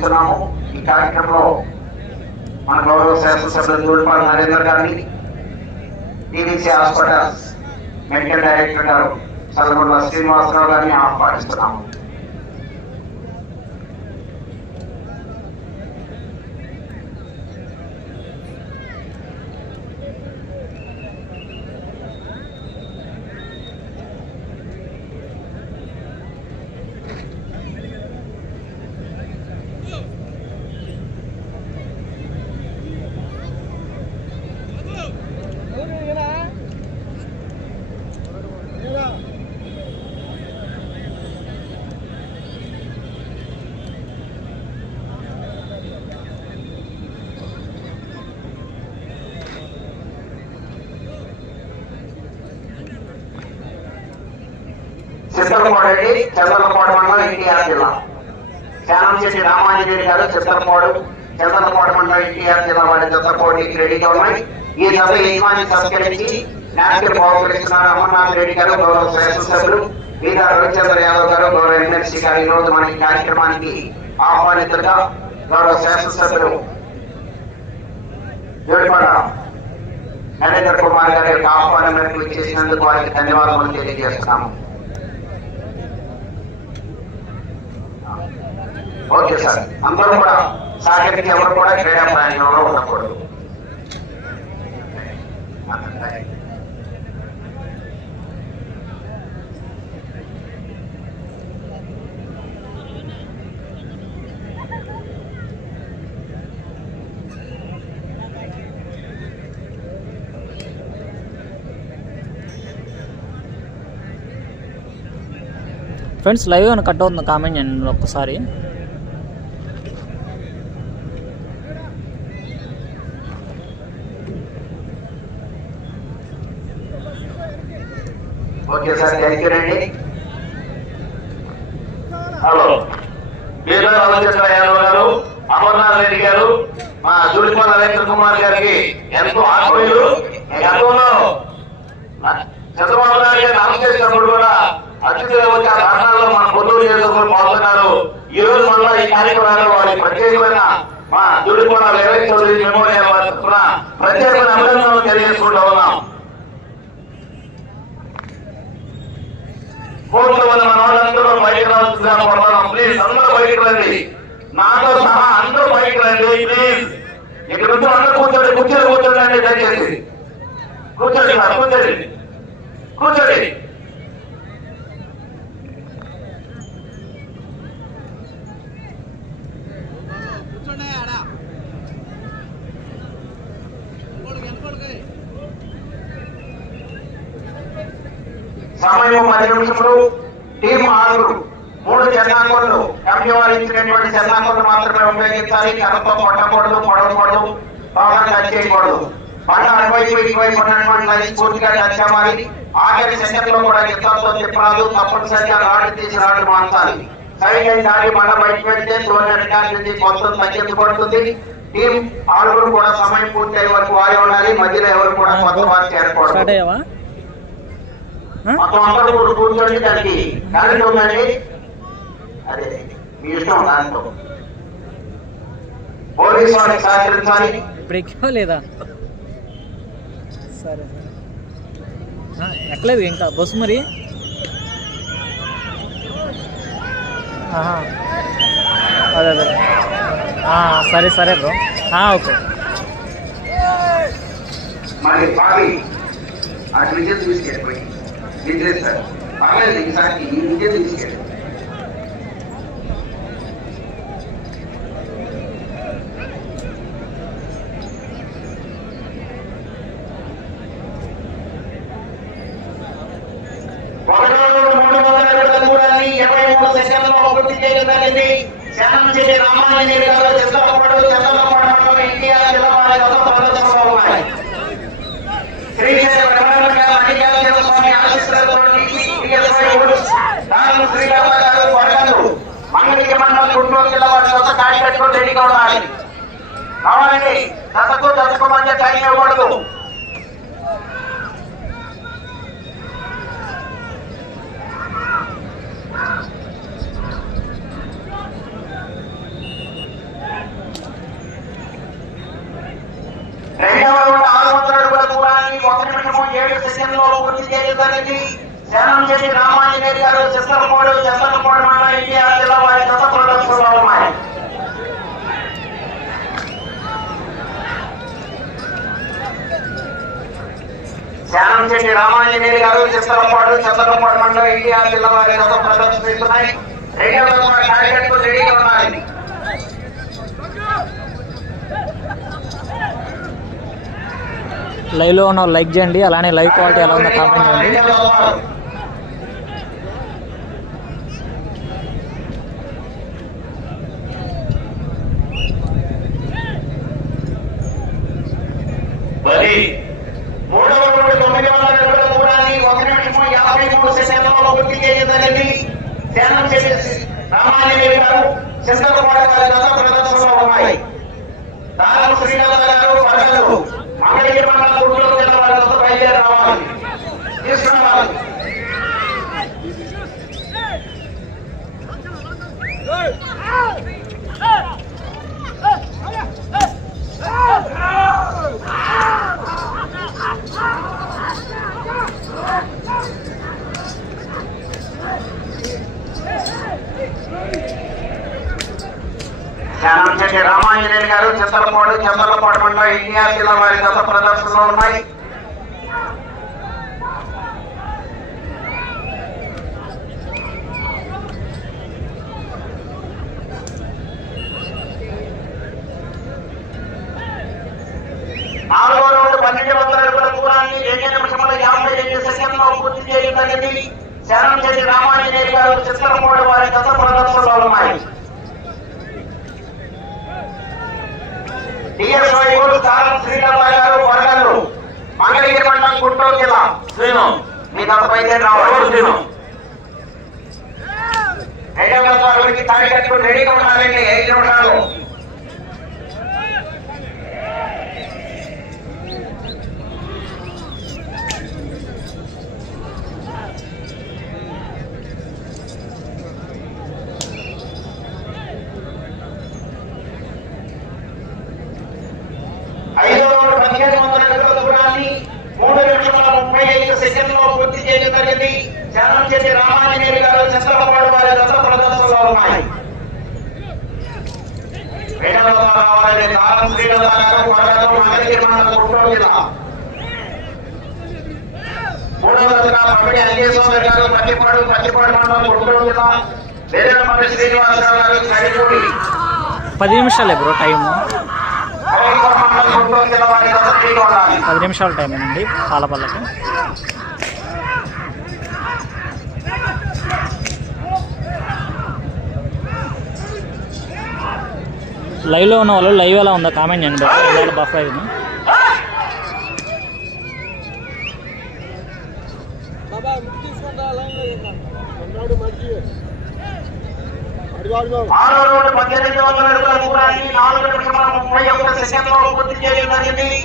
ఆహ్వానిస్తున్నాము ఈ కార్యక్రమంలో మన గౌరవ శాసనసభ్యులు జూడిపాటి నరేందర్ గారిని డివిసి హాస్పిటల్స్ మెడికల్ డైరెక్టర్ గారు చల్లగొండ శ్రీనివాసరావు గారిని ఆహ్వానిస్తున్నాము. చిత్తలపాడు చంద్రలపాడు మండలం ఎన్టీఆర్ జిల్లా శానంశెట్టి రామాంజనేయులు గారు చిత్తలపాడు చంద్రలపాడు మండలం ఎన్టీఆర్ జిల్లా వారి చిత్తలపాడికి రెడీగా ఉన్నాయి. ఈ సభ యజమాని సత్కరించి నాయకులు బాబుకృష్ణారు అమర్నాథ్ రెడ్డి గారు గౌరవ శాసనసభ్యులు వీరా రవిచంద్ర యాదవ్ గారు గౌరవ ఎమ్మెల్సీ గారు. ఈరోజు మన కార్యక్రమానికి ఆహ్వానితులుగా గౌరవ శాసనసభ్యులు జోడిపాడ నరేంద్ర కుమార్ గారి యొక్క ఆహ్వానం మేరకు ఇచ్చేసినందుకు వారికి ధన్యవాదాలు తెలియజేస్తున్నాము. Okay sir. అందరూ కూడా సహకరించి ఎవరు కూడా క్రీడా ప్రాంగణంలో ఉండకూడదు. ఫ్రెండ్స్ లైవ్ ఏమైనా కట్ అవుతుందో కామెంట్ చేయండి ఒక్కసారి. ఓకే సార్ థ్యాంక్ యూ అండి హలో వీర గారు. అమర్నాథ్ రెడ్డి గారు మా జూడిపా నరేంద్ర కుమార్ గారికి ఎంతో ఆత్మీయులు గతంలో చంద్రబాబు నాయుడు గారిని అరెస్ట్ చేసినప్పుడు కూడా అతిథులు వచ్చి ఆ ధర్నాల్లో మన పొద్దులు చేసుకుని పాల్గొన్నారు. ఈ రోజు మళ్ళా ఈ కార్యక్రమాల్లో వారి ప్రత్యేకమైన మా జూడిపోన రేవంత్ చౌదరి మెమోరియల్ ప్రత్యేకమైన అభినందనలు తెలియజేసుకుంటా ఉన్నాం. కోట్ల మంది మన వాళ్ళందరూ బయటకు రావాల్సిందిగా కోరుతున్నాం. ప్లీజ్ అందరూ బయటకు రండి. నాతో సహా అందరూ బయటకు రండి. ప్లీజ్ ఇక్కడ నుంచి అందరూ కూర్చోండి. కూర్చోండి కూర్చోండి అండి దయచేసి. కూర్చోండి కూర్చోండి. కూర్చోండి. సమయం పది నిమిషములు టీం ఆరుగురు మూడు జన్నాకోళ్ళు కంపెనీ వారు ఇచ్చినటువంటి జన్నాకోళ్ళు మాత్రమే ఉపయోగించాలి. కనుక కొట్టకూడదు పొడవకూడదు బాగా టచ్ చేయకూడదు. పంట అటువైపు ఇటువైపు ఉన్నటువంటి లైన్ పూర్తిగా టచ్ అవ్వాలి. ఆఖరి సెకండ్ కూడా యుద్ధాలతో చెప్పరాదు. తప్పనిసరిగా రాడు తీసి రాడు మార్చాలి. సరిగ్గా దాడి మన బయటకు వెళ్తే తోని అధికారి నుంచి మొత్తం తగ్గించబడుతుంది టీం ఆరుగురు కూడా సమయం పూర్తి అయ్యే వరకు వారి ఉండాలి. మధ్యలో ఎవరు కూడా కొత్త వారు చేరకూడదు. మొత్తం అందరూ కూడా కూర్చోండి దానికి కరెంట్ ఉందండి అదే మీ ఇష్టం దాంతో. పోలీసు వారికి సహకరించాలి. ఇప్పుడు ఎక్కావా లేదా? సరే సరే. ఎక్కలేదు ఇంకా. బస్సు మరి. అదే అదే. సరే సరే బ్రో. ఓకే. మరి బాబీ అటు నుంచే తీసుకెళ్ళిపోయి. ఇంతే సార్ పర్లేదు ఈసారి ఈ నుంచే తీసుకెళ్ళి ఒకటి రెండు మూడు వందల ఇరవై చంద్రబాబు సెషన్లో పూర్తి చేయడం జరిగింది శానం చెల్లి రామాంజనేయులు గారు చిత్తలపాడు చంద్రలపాడు మండలం ఎన్టీఆర్ జిల్లా వారి గత ప్రదర్శనలో ఉన్నాయి శ్రీశైల రమణమ్మ మణికాంజన స్వామి ఆశీస్సులతో టీఎస్ఐ దారులు శ్రీరామ గుంటూరు జిల్లా రెడీగా ఉండాలి. కావాలండి దశకు దశకు మధ్య టైం ఇవ్వకూడదు. రెండవ ఆరు వందల అడుగుల దూరాన్ని ఒక నిమిషము ఏడు పూర్తి చేయడానికి శరణం చేసి రామాంజనేయులు గారు చిత్తలపాడు చిత్తలపాడు మండలం ఇండియా జిల్లా వారి గత ప్రదర్శనలో శ్యానం శెట్టి రామాంజనేయులు గారు చిత్తలపాడు చిత్తలపాడు మండలం ఇండియా జిల్లా వారి గత ప్రదర్శిస్తున్నాయి టార్గెట్ రెడీగా లైవ్లో ఉన్న లైక్ చేయండి అలానే లైవ్ క్వాలిటీ ఎలా ఉందో కామెంట్ చేయండి మరి మూడవ రౌండ్ తొమ్మిది వందల అడుగుల దూరాన్ని ఒక నిమిషము యాభై మూడు సెకండ్లలో పూర్తి చేయగలిగింది ధ్యానం చేసి రామాంజనేయులు గారు చింతలపాడు గారి గత ప్రదర్శనలో ఉన్నాయి దాదాపు శ్రీనాథ గారు పడగలు మంగళగిరి మండలం గుంటూరు జిల్లా వారి బయలుదేరి రావాలి. తీసుకురావాలి. ధ్యానం రామాంజనేయులు గారు చింతలపాడు చంద్రలపాడు మండలం ఇండియా వారి గత ప్రదర్శనలో ఉన్నాయి. నాలుగో రౌండ్ పన్నెండు వందల అడుగుల దూరాన్ని రెండు నిమిషముల యాభై ఐదు సెకండ్లో పూర్తి చేయడం జరిగింది. శరణం చేసి రామాంజనేయులు గారు చిత్రపూడి వారి గత ప్రదర్శనలో ఉన్నాయి డిఎస్ఐ ఊరు తారం శ్రీలత గారు వరగల్లు మంగళగిరి మండలం గుంటూరు జిల్లా శ్రీను మీ గత బయలుదేరి రావాలి? శ్రీను రెండవ తారీఖుకి తారీఖు రెడీగా ఉండాలండి. ఐదు నిమిషాలు ఐదో రౌండ్ పదిహేను వందల అడుగుల దూరాన్ని మూడు నిమిషముల ముప్పై ఐదు సెకండ్లో పూర్తి చేయడం జరిగింది. ధ్యానం చేసి రామాంజనేయులు గారు చంద్రబాబు వారి గత ప్రదర్శనలో ఉన్నాయి. గుంటూరు జిల్లా అంజేశ్వర గారు పట్టిపాడు పట్టిపాడు మండలం గుంటూరు జిల్లా వేదనపల్లి శ్రీనివాసరావు గారు పది నిమిషాలే బ్రో టైము. పది నిమిషాల టైం అండి పాలపల్లకి లైవ్లో ఉన్న వాళ్ళు లైవ్ ఎలా ఉందో కామెంట్ చేయండి బ్రో బఫ్ అయింది ఆరో రోడ్డు పద్దెనిమిది వందల అడుగుల దూరాన్ని నాలుగు నిమిషముల ముప్పై ఒక్క సెకండ్లో పూర్తి చేయడం జరిగింది.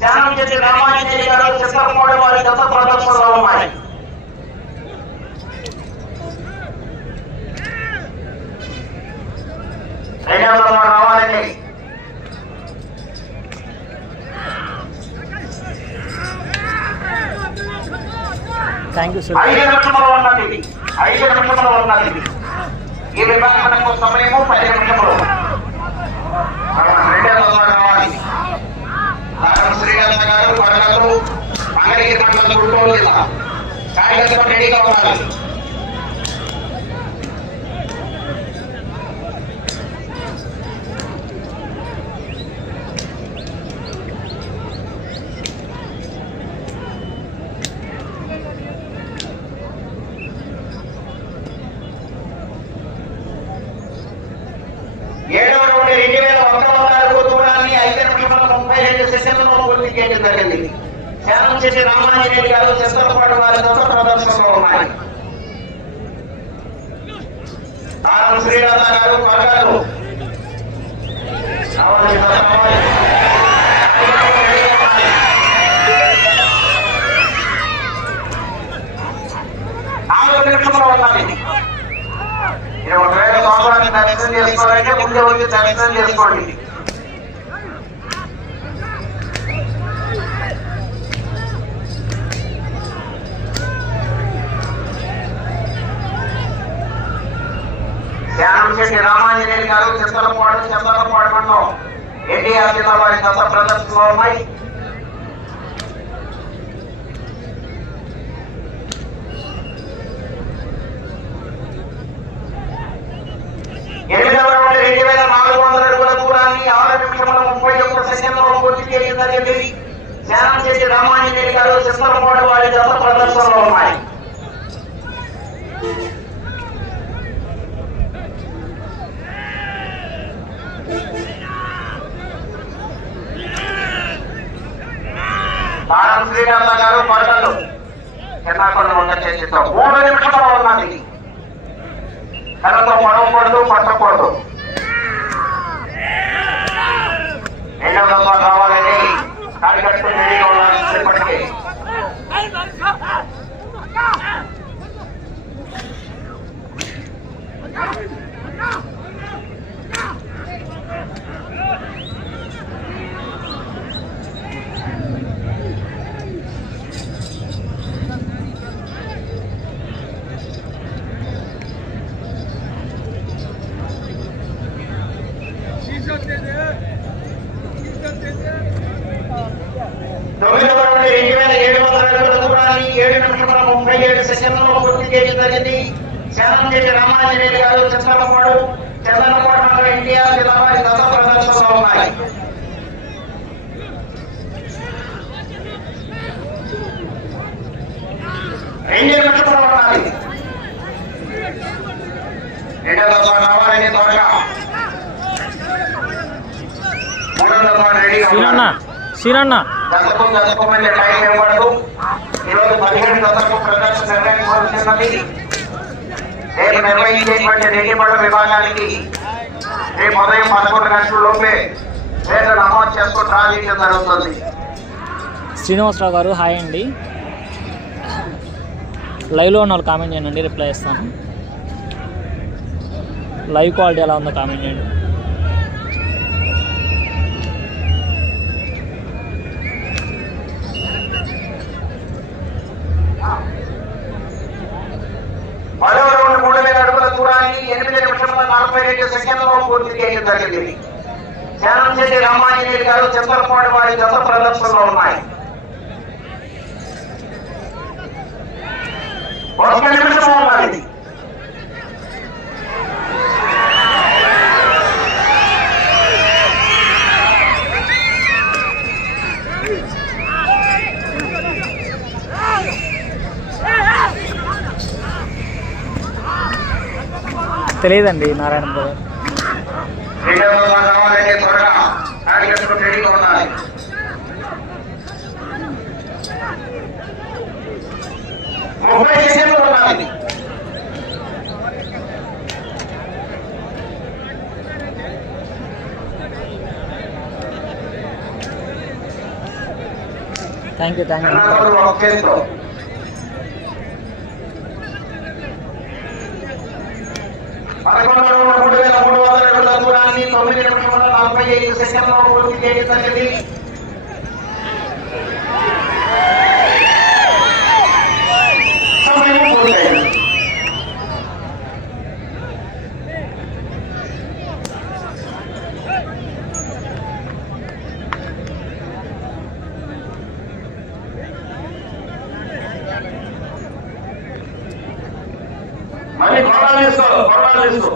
ధ్యానం చేసి రామాంజనేయులు గారు చిత్తమూడి వారి గత ప్రదర్శనలో ఉన్నాయి. రెండవ రౌండ్ రావాలండి. థ్యాంక్ యూ సార్ ఐదు నిమిషములు ఉన్నది. ఐదు నిమిషములు ఉన్నది. ఈ విభాగంలో సమయము పది నిమిషములు. రెండవ రౌండ్ శ్రీకాంత్ గారు పండుగలు మంగళగిరి మండలం గుంటూరు జిల్లా. కార్యక్రమం రెడీగా ఉండాలి ఏడవ రౌండ్ రెండు వేల ఒక్క వంద దూరాన్ని ఐదు నిమిషముల ముప్పై రెండు సెకండ్లలో పూర్తి చేయడం జరిగింది. ధ్యానం చేసే రామాంజనేయులు గారు చిత్తలపాటు వారి దశ ప్రదర్శనలో ఉన్నాయి. తారం శ్రీరాధ గారు పరగారు ఆరు నిమిషంలో ఉన్నాయి మీరు ఒకవేళ స్వామివారిని దర్శనం చేసుకోవాలంటే ముందే వచ్చి దర్శనం చేసుకోండి. ధ్యానం రామాంజనేయులు గారు చింతలపాడు చింతలపాడు మండలం ఎన్టీఆర్ జిల్లా వారి గత ప్రదర్శనలో ఉన్నాయి ఎనిమిదవ రౌండ్ రెండు వేల నాలుగు వందల అడుగుల దూరాన్ని ఆరు ముప్పై ఒక్క సెకండ్లలో పూర్తి చేయడం జరిగింది ధ్యానం చేసి రామాంజనేయులు గారు చిత్రపాటు వారి జత ప్రదర్శనలో ఉన్నాయి భారత శ్రీకాంత గారు పడగలు ఎన్నాకొండ ఉన్న చేతితో మూడు నిమిషంలో ఉన్నది కళ్ళతో పడవకూడదు పట్టకూడదు రెండవ దఫా కావాలని కార్యకర్తలు రెడీగా ఉన్నారు ఇప్పటికీ తొమ్మిదవ దూరాన్ని ఏడు నిమిషముల ముప్పై ఏడు సెకండ్లలో పూర్తి చేయడం జరిగింది. చేసి రామాంజనేయులు గారు చంద్రలపాడు చంద్రలపాడు మండలం ఎన్టీఆర్ జిల్లా వారి దశ ప్రదర్శనలో ఉన్నాయి. రెండు నిమిషములు ఉండాలి. రెండో దశ కావాలని త్వరగా మూడో దశ రెడీగా సీనన్న ఉన్నారు. సీనన్న దశకు దశకమైన టైం ఇవ్వబడదు ఈరోజు పదిహేడు దశకు ప్రదర్శన నిర్వహించవలసినది రేపు నిర్వహించేటువంటి రెడ్డిపడ విభాగానికి రేపు ఉదయం పదకొండు గంటల లోపే పేర్లు నమోదు చేసుకుని డ్రా చేయడం జరుగుతుంది. శ్రీనివాసరావు గారు హాయ్ అండి. లైవ్లో ఉన్న వాళ్ళు కామెంట్ చేయండి రిప్లై ఇస్తాను. లైవ్ క్వాలిటీ ఎలా ఉందో కామెంట్ చేయండి. నిమిషముల నలభై రెండు సెకండ్లలో పూర్తి చేయడం జరిగింది ధ్యానం శెట్టి రామాంజనేయులు గారు చంద్రపాడు వారి గత ప్రదర్శనలో ఉన్నాయి ఒక్క నిమిషం ఉన్నది తెలియదండి నారాయణ బ్రదర్ రెండవ దఫా కావాలంటే త్వరగా కార్యకర్తలు రెడీగా ఉండాలి ముప్పై సెకండ్లు ఉండాలి థ్యాంక్ యూ థ్యాంక్ యూ కర్ణాటకలో ఒక కేసులో పదకొండు రోజుల మూడు వేల మూడు వందల అడుగుల దూరాన్ని తొమ్మిది నిమిషముల నలభై ఐదు సెకండ్లో పూర్తి చేయడం జరిగింది సమయం పూర్తయింది మళ్ళీ గొడవలు తీసుకో గొడవలు తీసుకో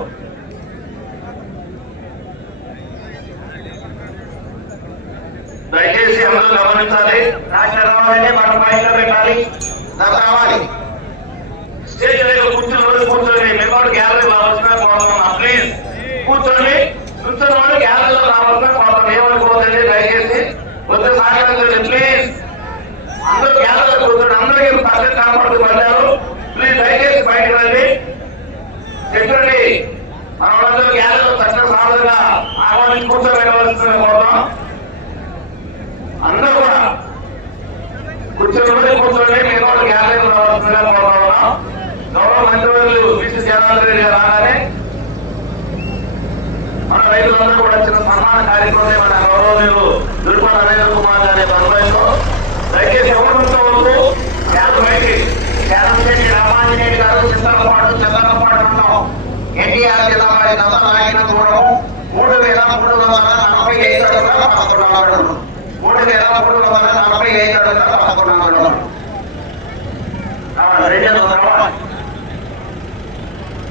దయచేసి అందరూ గమనించాలి రాష్ట్ర రావాలని మన పైన పెట్టాలి నాకు రావాలి స్టేజ్ మీద కూర్చుని రోజు కూర్చొని మెంబర్ గ్యాలరీ రావాల్సిన కోరుతున్నాం ప్లీజ్ కూర్చొని కూర్చొని వాళ్ళు గ్యాలరీలో రావాల్సిన కోరుతున్నాం ఏమనుకోవద్దండి దయచేసి వద్దు సహకరించండి ప్లీజ్ అందరూ గ్యాలరీలో కూర్చొని అందరికీ పక్కన కాపాడుతూ పడ్డారు ప్లీజ్ దయచేసి బయటకు రండి. సెక్యూరిటీ మన వాళ్ళందరూ గ్యాలరీలో తక్షణ సాధనగా ఆహ్వానం మంచి కూర్చోబెట్టవలసిన కోరుతాం. అందరూ కూడా కూర్చొని కూర్చోండి. మీరు కూడా గ్యాలరీలో రావాల్సిందిగా కోరుతా ఉన్నాం. గౌరవ మంత్రివర్యులు విసి జనార్దన్ రెడ్డి గారు రాగానే రైతులందరూ కూడా చిన్న సన్మాన కార్యక్రమం మన గౌరవనీయులు దుర్గ నరేంద్ర కుమార్ గారి బలపంతో దయచేసి ఎవరితో వద్దు యాభై బయటి యాదవరెడ్డి రామాంజనేయుడు గారు చిత్తాలపాటు చిత్తాలపాటు ఉన్నాం ఎన్టీఆర్ జిల్లా వారి గత నాయకుల దూరం మూడు వేల మూడు వందల నలభై ఐదు అడుగుల పదకొండు అడుగులు. మూడు వేల మూడు వందల నలభై ఐదు అడుగుల పదకొండు అడుగులు. రావాలి. రెండు వందల రావాలి.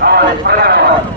రావాలి. త్వరగా రావాలి.